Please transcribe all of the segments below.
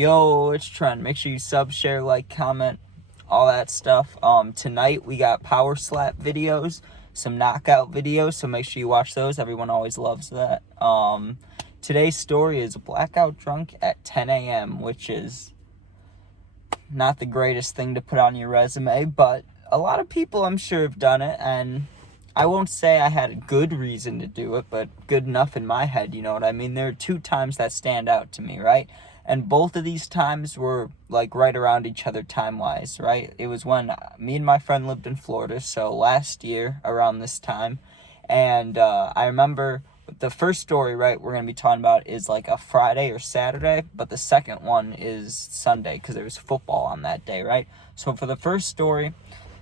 Yo, it's Trent. Make sure you sub, share, like, comment, all that stuff. Tonight we got power slap videos, some knockout videos, so make sure you watch those. Everyone always loves that. Today's story is blackout drunk at 10 a.m., which is not the greatest thing to put on your resume, but a lot of people, I'm sure, have done it, and I won't say I had a good reason to do it, but good enough in my head, you know what I mean? There are two times that stand out to me, right? And both of these times were, like, right around each other time-wise, right? It was when me and my friend lived in Florida, so last year, around this time, and I remember the first story, right, we're going to be talking about is, like, a Friday or Saturday, but the second one is Sunday, because there was football on that day, right? So for the first story,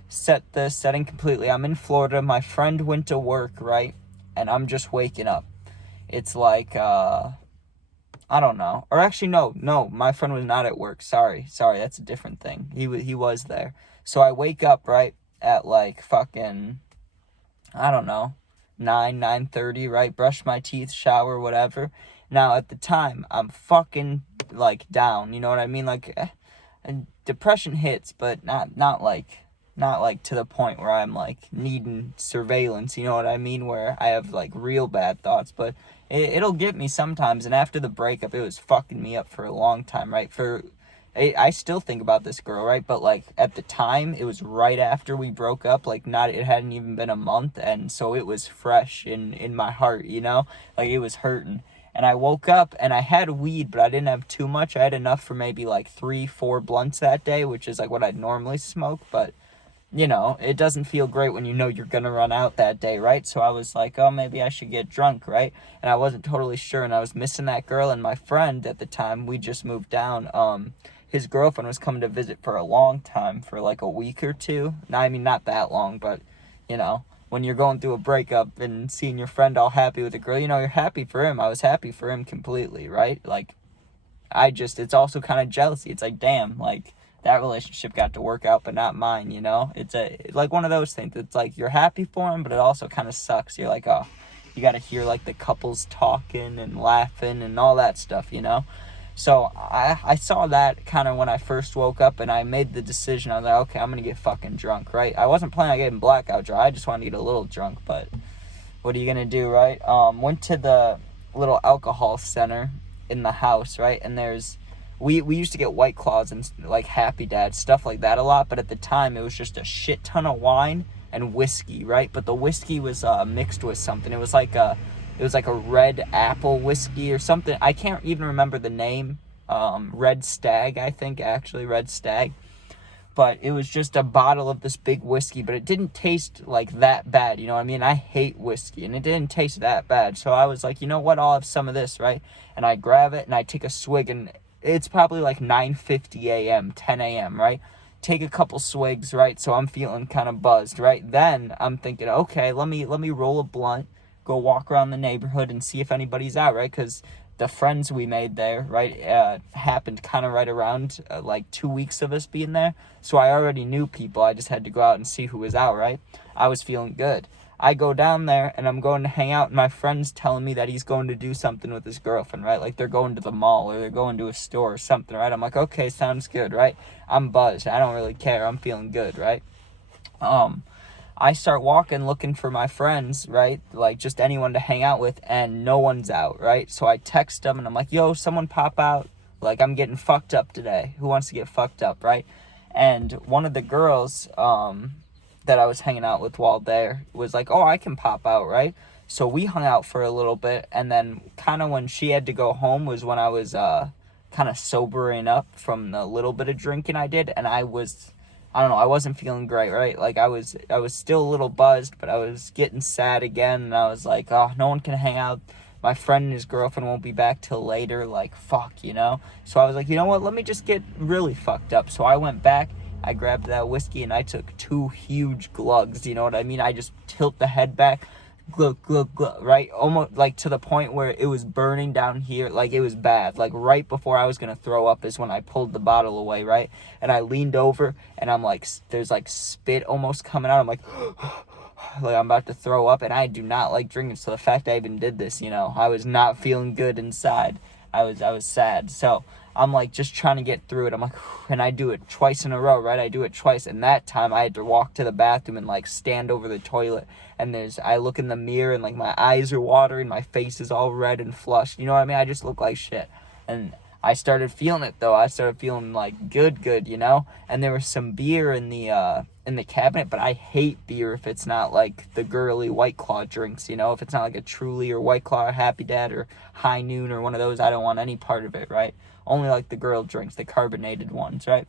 set the setting completely. I'm in Florida. My friend went to work, right? And I'm just waking up. It's like, I don't know. Or actually, no, my friend was not at work. Sorry, that's a different thing. He was there. So I wake up, right, at like fucking, I don't know, 9:30, right? Brush my teeth, shower, whatever. Now, at the time, I'm fucking, like, down. You know what I mean? Like, depression hits, but not like to the point where I'm like needing surveillance, you know what I mean, where I have like real bad thoughts, but it'll get me sometimes. And after the breakup, it was fucking me up for a long time, right? I still think about this girl, right? But like at the time, it was right after we broke up, like it hadn't even been a month, and so it was fresh in my heart, you know, like it was hurting. And I woke up and I had weed, but I didn't have too much. I had enough for maybe like 3-4 blunts that day, which is like what I'd normally smoke, but you know, it doesn't feel great when you know you're gonna run out that day, right? So I was like, oh, maybe I should get drunk, right? And I wasn't totally sure, and I was missing that girl, and my friend at the time, we just moved down, his girlfriend was coming to visit for a long time, for like a week or two. No, I mean, not that long, but, you know, when you're going through a breakup and seeing your friend all happy with a girl, you know, you're happy for him. I was happy for him completely, right? Like, it's also kind of jealousy. It's like, damn, like, that relationship got to work out, but not mine, you know? It's like one of those things. It's like you're happy for him, but it also kind of sucks. You're like, oh, you got to hear like the couples talking and laughing and all that stuff, you know? So I saw that kind of when I first woke up, and I made the decision. I was like, okay, I'm going to get fucking drunk, right? I wasn't planning on getting blackout drunk. I just wanted to get a little drunk, but what are you going to do, right? Went to the little alcohol center in the house, right? And we used to get White Claws and like Happy Dad, stuff like that a lot, but at the time it was just a shit ton of wine and whiskey, right? But the whiskey was mixed with something. It was like a red apple whiskey or something. I can't even remember the name. Red Stag, I think, actually, Red Stag. But it was just a bottle of this big whiskey, but it didn't taste like that bad, you know what I mean? I hate whiskey, and it didn't taste that bad. So I was like, you know what, I'll have some of this, right? And I grab it, and I take a swig, and it's probably like 9:50 a.m., 10 a.m., right? Take a couple swigs, right? So I'm feeling kind of buzzed, right? Then I'm thinking, okay, let me roll a blunt, go walk around the neighborhood and see if anybody's out, right? Because the friends we made there, right, happened kind of right around like 2 weeks of us being there. So I already knew people. I just had to go out and see who was out, right? I was feeling good. I go down there, and I'm going to hang out, and my friend's telling me that he's going to do something with his girlfriend, right? Like, they're going to the mall, or they're going to a store or something, right? I'm like, okay, sounds good, right? I'm buzzed. I don't really care. I'm feeling good, right? I start walking, looking for my friends, right? Like, just anyone to hang out with, and no one's out, right? So I text them, and I'm like, yo, someone pop out. Like, I'm getting fucked up today. Who wants to get fucked up, right? And one of the girls, that I was hanging out with while there was like, oh, I can pop out, right? So we hung out for a little bit, and then kind of when she had to go home was when I was kind of sobering up from the little bit of drinking I did, and I don't know, I wasn't feeling great, right? Like I was still a little buzzed, but I was getting sad again, and I was like, oh, no one can hang out. My friend and his girlfriend won't be back till later, like, fuck, you know? So I was like, you know what, let me just get really fucked up. So I went back, I grabbed that whiskey, and I took 2 huge glugs, you know what I mean? I just tilt the head back, glug, glug, glug, right? Almost, like, to the point where it was burning down here, like, it was bad. Like, right before I was gonna throw up is when I pulled the bottle away, right? And I leaned over, and I'm like, there's, like, spit almost coming out. I'm like, like, I'm about to throw up, and I do not like drinking, so the fact I even did this, you know, I was not feeling good inside. I was sad. So I'm like just trying to get through it. I'm like, and I do it twice in a row, right? I do it twice, and that time I had to walk to the bathroom and like stand over the toilet. And I look in the mirror and like my eyes are watering, my face is all red and flushed. You know what I mean? I just look like shit. And I started feeling it though. I started feeling like good, you know? And there was some beer in the cabinet, but I hate beer if it's not like the girly White Claw drinks, you know? If it's not like a Truly or White Claw or Happy Dad or High Noon or one of those, I don't want any part of it, right? Only like the girl drinks, the carbonated ones, right?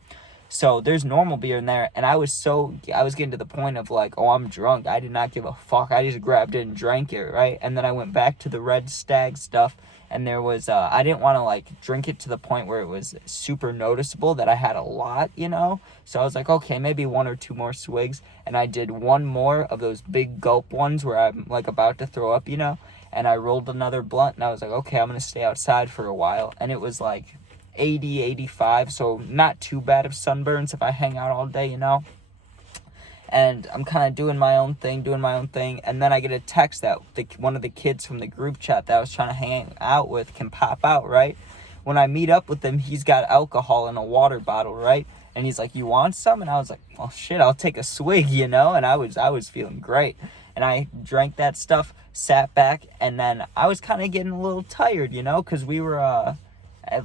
So there's normal beer in there, and I was getting to the point of like, oh, I'm drunk. I did not give a fuck. I just grabbed it and drank it, right? And then I went back to the Red Stag stuff, and there was, I didn't want to like drink it to the point where it was super noticeable that I had a lot, you know? So I was like, okay, maybe 1 or 2 more swigs, and I did 1 more of those big gulp ones where I'm like about to throw up, you know? And I rolled another blunt, and I was like, okay, I'm going to stay outside for a while. And it was like 80, 85, so not too bad of sunburns if I hang out all day, you know? And I'm kind of doing my own thing, and then I get a text that one of the kids from the group chat that I was trying to hang out with can pop out, right? When I meet up with him, he's got alcohol in a water bottle, right? And he's like, you want some? And I was like, well, shit, I'll take a swig, you know? And I was feeling great. And I drank that stuff, sat back, and then I was kind of getting a little tired, you know? Because we were,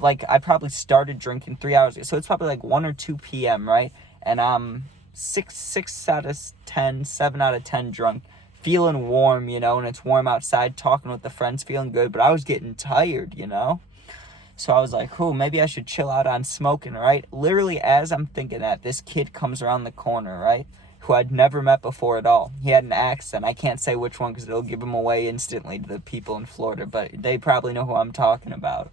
like, I probably started drinking 3 hours ago. So it's probably like 1 or 2 p.m., right? And I'm 6 out of 10, 7 out of 10 drunk, feeling warm, you know, and it's warm outside, talking with the friends, feeling good, but I was getting tired, you know? So I was like, oh, maybe I should chill out on smoking, right? Literally, as I'm thinking that, this kid comes around the corner, right? Who I'd never met before at all. He had an accent. I can't say which one because it'll give him away instantly to the people in Florida, but they probably know who I'm talking about.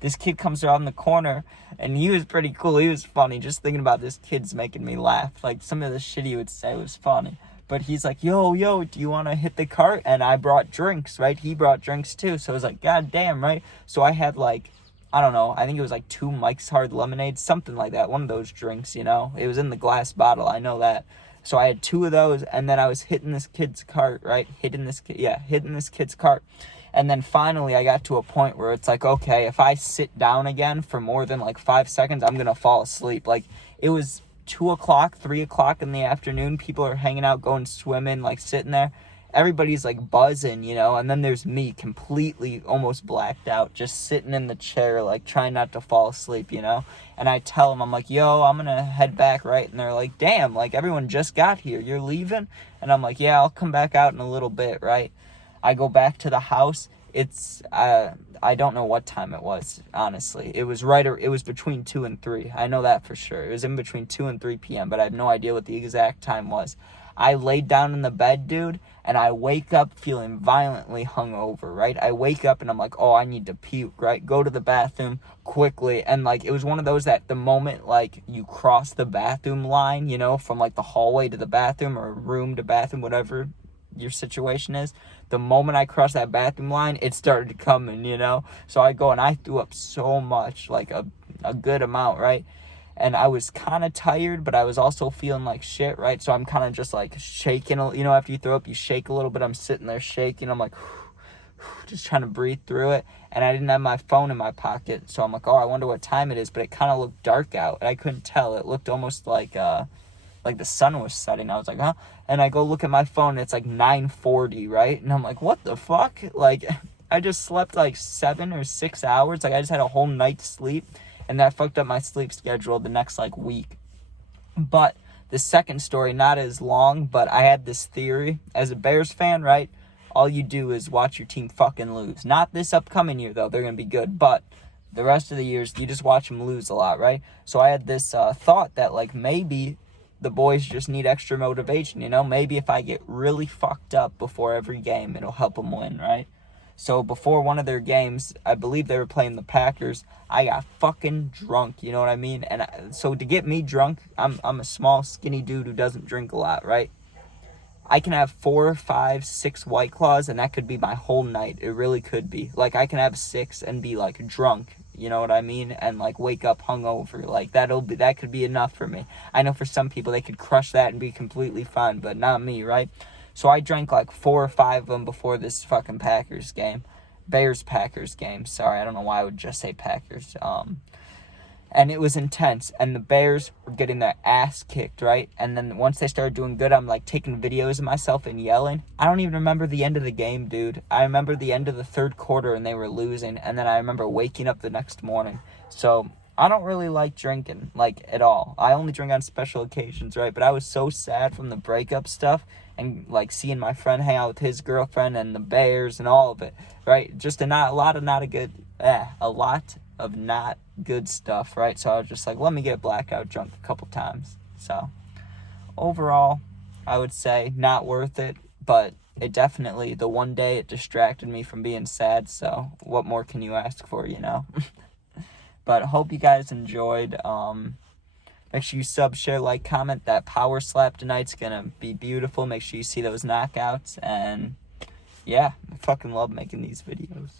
This kid comes around the corner, and he was pretty cool. He was funny. Just thinking about this kid's making me laugh. Like, some of the shit he would say was funny. But he's like, yo, do you want to hit the cart? And I brought drinks, right? He brought drinks, too. So I was like, God damn, right? So I had, like, I don't know. I think it was, like, 2 Mike's Hard Lemonades, something like that. One of those drinks, you know? It was in the glass bottle. I know that. So I had 2 of those, and then I was hitting this kid's cart, right? Hitting this kid's cart. And then finally I got to a point where it's like, okay, if I sit down again for more than like 5 seconds, I'm going to fall asleep. Like, it was 2 o'clock, 3 o'clock in the afternoon. People are hanging out, going swimming, like sitting there. Everybody's like buzzing, you know, and then there's me completely almost blacked out, just sitting in the chair, like trying not to fall asleep, you know? And I tell them, I'm like, yo, I'm going to head back, right? And they're like, damn, like everyone just got here. You're leaving? And I'm like, yeah, I'll come back out in a little bit, right? I go back to the house. It's, I don't know what time it was, honestly. It was between 2 and 3. I know that for sure. It was in between 2 and 3 p.m., but I have no idea what the exact time was. I laid down in the bed, dude, and I wake up feeling violently hungover, right? I wake up and I'm like, oh, I need to puke, right? Go to the bathroom quickly. And, like, it was one of those that the moment, like, you cross the bathroom line, you know, from, like, the hallway to the bathroom or room to bathroom, whatever your situation is, the moment I crossed that bathroom line, it started coming, you know? So I go and I threw up so much, like a good amount, right? And I was kind of tired, but I was also feeling like shit, right? So I'm kind of just like shaking, you know, after you throw up, you shake a little bit. I'm sitting there shaking. I'm like, just trying to breathe through it. And I didn't have my phone in my pocket. So I'm like, oh, I wonder what time it is. But it kind of looked dark out. I couldn't tell. It looked almost like the sun was setting. I was like, huh? And I go look at my phone, and it's like 9:40, right? And I'm like, what the fuck? Like, I just slept like 7 or 6 hours. Like, I just had a whole night's sleep, and that fucked up my sleep schedule the next like week. But the second story, not as long, but I had this theory. As a Bears fan, right? All you do is watch your team fucking lose. Not this upcoming year, though. They're going to be good. But the rest of the years, you just watch them lose a lot, right? So I had this thought that, like, maybe the boys just need extra motivation, you know? Maybe if I get really fucked up before every game, it'll help them win, right? So before one of their games, I believe they were playing the Packers, I got fucking drunk, you know what I mean? And so to get me drunk, I'm a small, skinny dude who doesn't drink a lot, right? I can have 4, 5, 6 White Claws, and that could be my whole night. It really could be. Like, I can have 6 and be, like, drunk, you know what I mean? And, like, wake up hungover. Like, that could be enough for me. I know for some people they could crush that and be completely fine, but not me, right? So I drank, like, 4 or 5 of them before this fucking Packers game. Bears-Packers game. Sorry, I don't know why I would just say Packers. and it was intense, and the Bears were getting their ass kicked, right? And then once they started doing good, I'm like taking videos of myself and yelling. I don't even remember the end of the game, dude. I remember the end of the third quarter and they were losing, and then I remember waking up the next morning. So I don't really like drinking, like, at all. I only drink on special occasions, right? But I was so sad from the breakup stuff and, like, seeing my friend hang out with his girlfriend and the Bears and all of it, right? Just a lot of not good stuff, right? So I was just like, let me get blackout drunk a couple times. So overall, I would say not worth it, but it definitely, the one day it distracted me from being sad, so what more can you ask for, you know? But hope you guys enjoyed. Make sure you sub, share, like, comment. That power slap tonight's gonna be beautiful. Make sure you see those knockouts. And yeah, I fucking love making these videos.